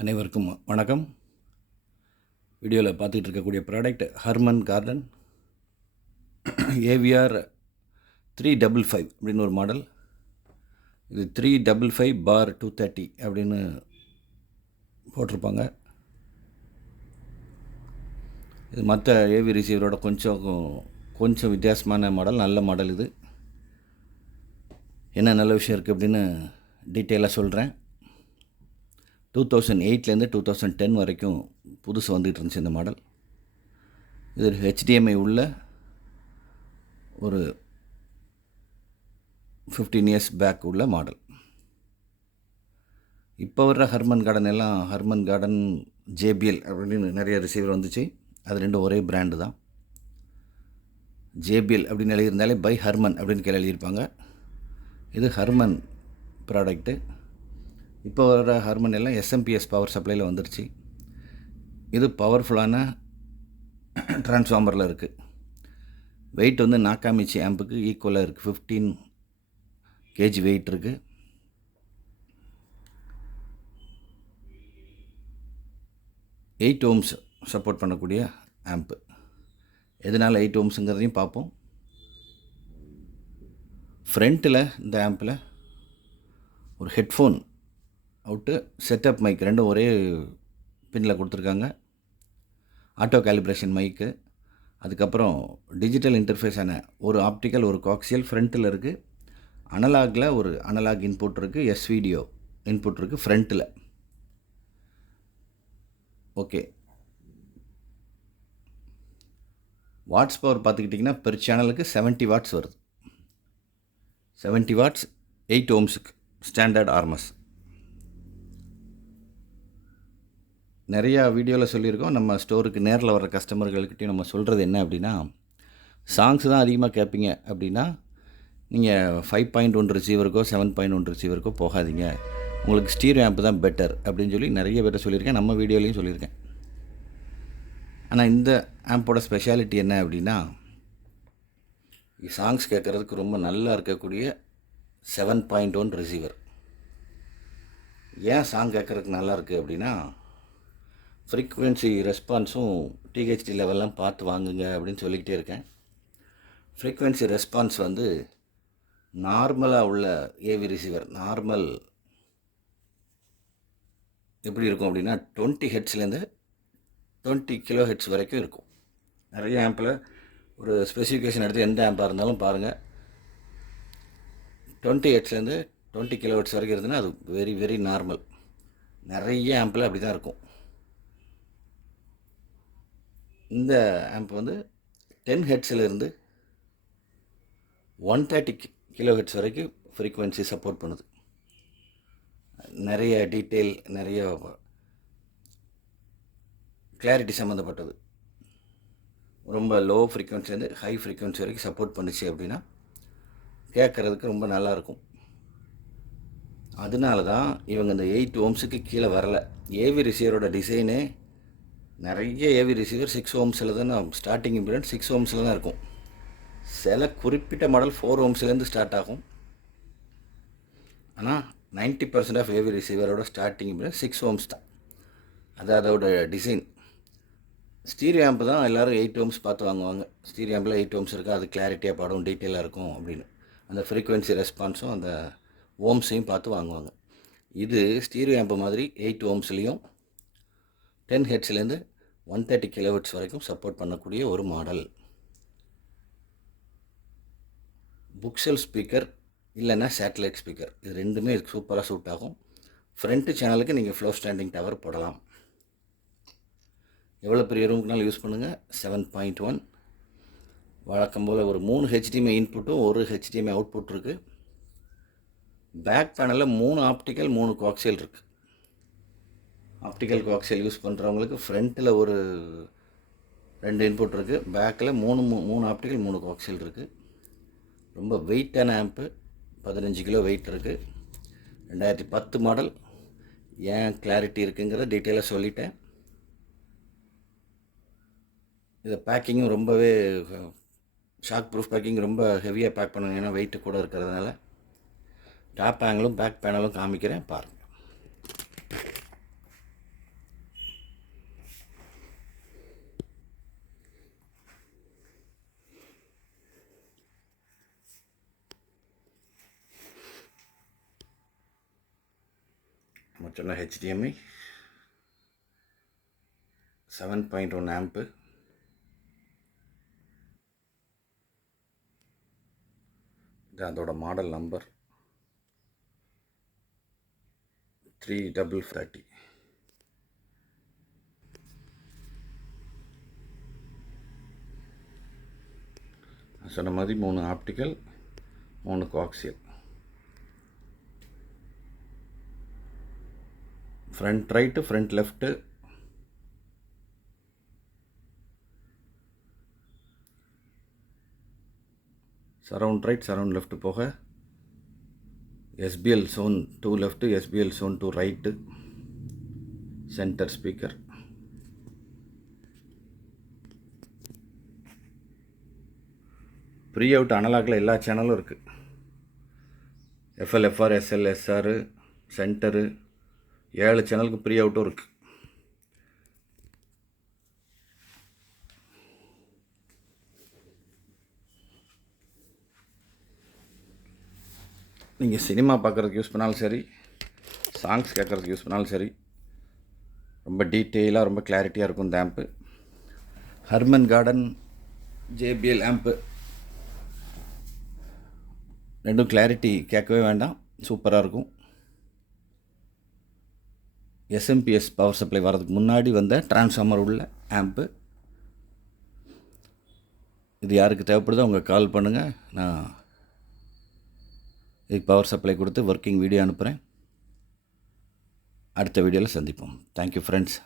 அனைவருக்கும் வணக்கம். வீடியோவில் பார்த்துட்டு இருக்கக்கூடிய ப்ராடக்ட் ஹர்மன் கார்டன் ஏவிஆர் 355 அப்படின்னு ஒரு மாடல். இது 355/230 அப்படின்னு போட்டிருப்பாங்க. இது மற்ற ஏவி ரிசீவரோட கொஞ்சம் வித்தியாசமான மாடல், நல்ல மாடல். இது என்ன நல்ல விஷயம் இருக்குது அப்படின்னு டீட்டெயிலாக சொல்கிறேன். 2008லேருந்து 2010 வரைக்கும் புதுசு வந்துகிட்டு இருந்துச்சு இந்த மாடல். இது HDMI உள்ள ஒரு 15 இயர்ஸ் பேக் உள்ள மாடல். இப்போ வர்ற ஹர்மன் கார்டன் JBL அப்படின்னு நிறைய ரிசீவர் வந்துச்சு. அது ரெண்டும் ஒரே பிராண்டு தான். JBL அப்படின்னு எழுதியிருந்தாலே பை ஹர்மன் அப்படின்னு கீழே எழுதியிருப்பாங்க. இது ஹர்மன் ப்ராடக்ட்டு. இப்போ வர ஹர்மன் எல்லாம் SMPS பவர் சப்ளையில் வந்துருச்சு. இது பவர்ஃபுல்லான டிரான்ஸ்ஃபார்மரில் இருக்குது. வெயிட் வந்து நாக்காமிச்சி ஆம்புக்கு ஈக்குவலாக இருக்குது. 15 kg வெயிட் இருக்குது. எயிட் ஓம்ஸ் சப்போர்ட் பண்ணக்கூடிய ஆம்பு. எதனால் 8 ஓம்ஸுங்கிறதையும் பார்ப்போம். ஃப்ரண்ட்டில் இந்த ஆம்பில் ஒரு ஹெட்ஃபோன் அவுட்டு, செட்டப் மைக் ரெண்டும் ஒரே பின்னில் கொடுத்துருக்காங்க. ஆட்டோ கேலிப்ரேஷன் மைக்கு, அதுக்கப்புறம் டிஜிட்டல் இன்டர்ஃபேஸான ஒரு ஆப்டிக்கல் ஒரு கோக்சியல் ஃப்ரண்ட்டில் இருக்குது. அனலாகில் ஒரு அனலாக் இன்புட் இருக்குது, SVDO இன்புட் இருக்குது ஃப்ரண்ட்டில். ஓகே, வாட்ஸ் பவர் பார்த்துக்கிட்டிங்கன்னா பெர் சேனலுக்கு 70 வாட்ஸ் வருது. 70 வாட்ஸ் 8 ஓம்ஸுக்கு ஸ்டாண்டர்ட் ஆர்மஸ். நிறையா வீடியோவில் சொல்லியிருக்கோம். நம்ம ஸ்டோருக்கு நேரில் வர கஸ்டமர்கள்கிட்டையும் நம்ம சொல்கிறது என்ன அப்படின்னா, சாங்ஸ் தான் அதிகமாக கேட்பீங்க அப்படின்னா நீங்கள் 5.1 ரிசீவருக்கோ 7.1 ரிசீவருக்கோ போகாதீங்க, உங்களுக்கு ஸ்டீரியோ ஆம்ப் தான் பெட்டர் அப்படின்னு சொல்லி நிறைய பேர் சொல்லியிருக்கேன். நம்ம வீடியோலையும் சொல்லியிருக்கேன். ஆனால் இந்த ஆம்போட ஸ்பெஷாலிட்டி என்ன அப்படின்னா, சாங்ஸ் கேட்குறதுக்கு ரொம்ப நல்லா இருக்கக்கூடிய 7.1 ரிசீவர். ஏன் சாங் கேட்குறதுக்கு நல்லா இருக்குது அப்படின்னா, ஃப்ரீக்குவென்சி ரெஸ்பான்ஸும் THD லெவல்லாம் பார்த்து வாங்குங்க அப்படின்னு சொல்லிக்கிட்டே இருக்கேன். ஃப்ரீக்குவென்சி ரெஸ்பான்ஸ் வந்து நார்மலாக உள்ள ஏவி ரிசீவர் நார்மல் எப்படி இருக்கும் அப்படின்னா 20 ஹெட்ஸ்லேருந்து 20 kHz வரைக்கும் இருக்கும். நிறைய ஆம்பில் ஒரு ஸ்பெசிஃபிகேஷன் எடுத்து எந்த ஆம்பாக இருந்தாலும் பாருங்கள், 20 ஹெட்ஸ்லேருந்து 20 kHz வரைக்கும் இருந்ததுன்னா அது வெரி வெரி நார்மல். நிறைய ஆம்பில் அப்படி தான் இருக்கும். இந்த ஆம்ப் வந்து 10 ஹெட்ஸிலிருந்து 130 kHz வரைக்கும் ஃப்ரீக்குவென்சி சப்போர்ட் பண்ணுது. நிறைய டீட்டெயில், நிறைய கிளாரிட்டி சம்மந்தப்பட்டது. ரொம்ப லோ ஃப்ரீக்குவென்சிலேருந்து ஹை ஃப்ரீக்குவென்சி வரைக்கும் சப்போர்ட் பண்ணிச்சு அப்படின்னா கேட்குறதுக்கு ரொம்ப நல்லாயிருக்கும். அதனால தான் இவங்க இந்த 8 ஓம்ஸுக்கு கீழே வரலை. ஏவி ரிசீவரோட டிசைனே நிறைய ஏவி ரிசீவர் 6 ஓம்ஸில் தான் ஸ்டார்டிங் இம்பிடன்ஸ் 6 ஓம்ஸில் தான் இருக்கும். சில குறிப்பிட்ட மாடல் 4 ஓம்ஸ்லேருந்து ஸ்டார்ட் ஆகும். ஆனால் 90% ஆஃப் ஏவி ரிசீவரோட ஸ்டார்டிங் இம்பிடன்ஸ் 6 ஓம்ஸ் தான். அது அதோட டிசைன். ஸ்டீரியோ ஆம்ப் தான் எல்லோரும் 8 ஓம்ஸ் பார்த்து வாங்குவாங்க. ஸ்டீரியோ ஆம்பில் 8 ஓம்ஸ் இருக்குது, அது கிளாரிட்டியாக பாடும், டீட்டெயிலாக இருக்கும் அப்படின்னு. அந்த ஃப்ரீக்குவென்சி ரெஸ்பான்ஸும் அந்த ஓம்ஸையும் பார்த்து வாங்குவாங்க. இது ஸ்டீரியோ ஆம்ப் மாதிரி 8 ஓம்ஸ்லேயும் 10 ஹெட்ஸ்லேருந்து 130 kHz வரைக்கும் சப்போர்ட் பண்ணக்கூடிய ஒரு மாடல். புக்ஸெல் ஸ்பீக்கர் இல்லைன்னா சேட்டலைட் ஸ்பீக்கர், இது ரெண்டுமே இதுக்கு சூப்பராக சூட் ஆகும். ஃப்ரண்ட்டு சேனலுக்கு நீங்கள் ஃப்ளோ ஸ்டாண்டிங் டவர் போடலாம். எவ்வளோ பெரிய ரூமுக்குனாலும் யூஸ் பண்ணுங்கள். 7.1 வழக்கம் போல் ஒரு 3 HDMI இன்புட்டும் ஒரு HDMI அவுட்புட் இருக்குது. பேக் பேனலில் 3 ஆப்டிக்கல் 3 கோக்சியல் இருக்குது. ஆப்டிக்கல் கோக்சியல் யூஸ் பண்ணுறவங்களுக்கு ஃப்ரண்ட்டில் ஒரு 2 இன்புட் இருக்குது, பேக்கில் 3 ஆப்டிக்கல் 3 கோக்சியல் இருக்குது. ரொம்ப வெயிட்டான ஆம்ப்பு, 15 கிலோ வெயிட் இருக்குது. 2010 மாடல். ஏன் கிளாரிட்டி இருக்குங்கிறத டீட்டெயிலாக சொல்லிட்டேன். இதை பேக்கிங்கும் ரொம்பவே ஷாக் ப்ரூஃப் பேக்கிங், ரொம்ப ஹெவியாக பேக் பண்ணுங்க, ஏன்னா வெயிட்டு கூட இருக்கிறதுனால. டாப் ஆங்கிளும் பேக் பேனலும் காமிக்கிறேன் பாருங்கள். நம்ம சொன்ன HDMI 7.1 ஆம்ப்பு. இது அதோட மாடல் நம்பர் 3530. சொன்ன மாதிரி 3 optical 3 coaxial. Front right front left surround right surround left போக SBL zone 2 left SBL zone 2 right centre speaker. Pre out அனலாகில் எல்லா சேனலும் இருக்குது. FL FR SL SR centre 7 சேனலுக்கு ப்ரீ அவுட்டும் இருக்குது. நீங்கள் சினிமா பார்க்குறதுக்கு யூஸ் பண்ணாலும் சரி, சாங்ஸ் கேட்குறதுக்கு யூஸ் பண்ணாலும் சரி, ரொம்ப டீட்டெயிலாக ரொம்ப கிளாரிட்டியாக இருக்கும் இந்த amp. Harman garden JBL amp ரெண்டும் கிளாரிட்டி கேட்கவே வேண்டாம், சூப்பராக இருக்கும். SMPS பவர் சப்ளை வர்றதுக்கு முன்னாடி வந்த டிரான்ஸ்ஃபார்மர் உள்ள ஆம்ப்பு. இது யாருக்கு தேவைப்படுதோ அவங்க கால் பண்ணுங்கள். நான் இதுக்கு பவர் சப்ளை கொடுத்து ஒர்க்கிங் வீடியோ அனுப்புகிறேன். அடுத்த வீடியோவில் சந்திப்போம். Thank you friends.